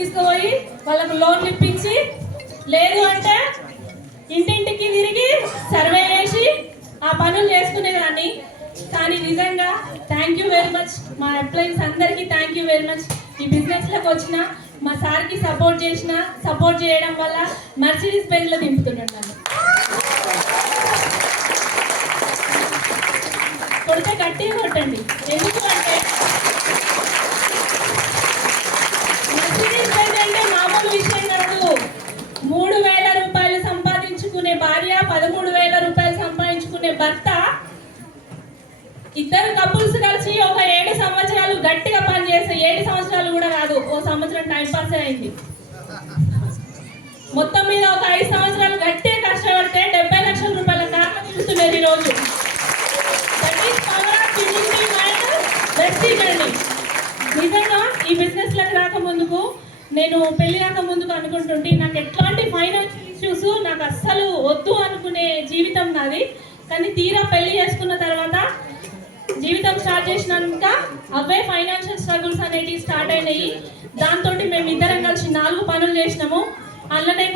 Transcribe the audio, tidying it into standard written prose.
తీసుకుపోయి వాళ్ళకు లోన్లు ఇప్పించి, లేదు అంటే ఇంటింటికి తిరిగి సర్వే చేసి ఆ పనులు చేసుకునేదాన్ని. కానీ నిజంగా థ్యాంక్ యూ వెరీ మచ్ మా ఎంప్లాయీస్ అందరికీ థ్యాంక్ యూ వెరీ మచ్. ఈ బిజినెస్లోకి వచ్చిన మా సార్కి సపోర్ట్ చేయడం వల్ల మర్సిడీస్ బెంజ్లో దింపుతున్నాను. నన్ను కొడితే గట్టిగా కొట్టండి. ఎందుకు అంటే మర్సిడీస్ బెంజ్ అంటే మామూలు విషయం కాదు. 3,000 రూపాయలు సంపాదించుకునే భార్య, 13,000 రూపాయలు సంపాదించుకునే భర్త, ఇద్దరు కపుల్స్ కలిసి ఒక 7 సంవత్సరాలు గట్టిగా పనిచేస్తే, 7 సంవత్సరాలు కూడా కాదు, ఓ సంవత్సరం టైంపాస్ అయింది. మొత్తం మీద ఒక 5 సంవత్సరాలు గట్టిగా కష్టపడితే 70 లక్షల రూపాయల కార్లు తిరుగుతున్నారు ఈరోజు. నిజంగా ఈ బిజినెస్ లకు రాకముందుకు, నేను పెళ్లి రాకముందుకు అనుకుంటుంటే నాకు ఎట్లాంటి ఫైనాన్షియల్ ఇష్యూస్ నాకు అస్సలు వద్దు అనుకునే జీవితం నాది. కానీ తీరా పెళ్లి చేసుకున్న తర్వాత జీవితం స్టార్ట్ చేసినాక అవే ఫైనాన్షియల్ స్ట్రగుల్స్ అనేటివి స్టార్ట్ అయినాయి. దాంతో మేము ఇద్దరం కలిసి 4 పనులు చేసినాము. అందులోనే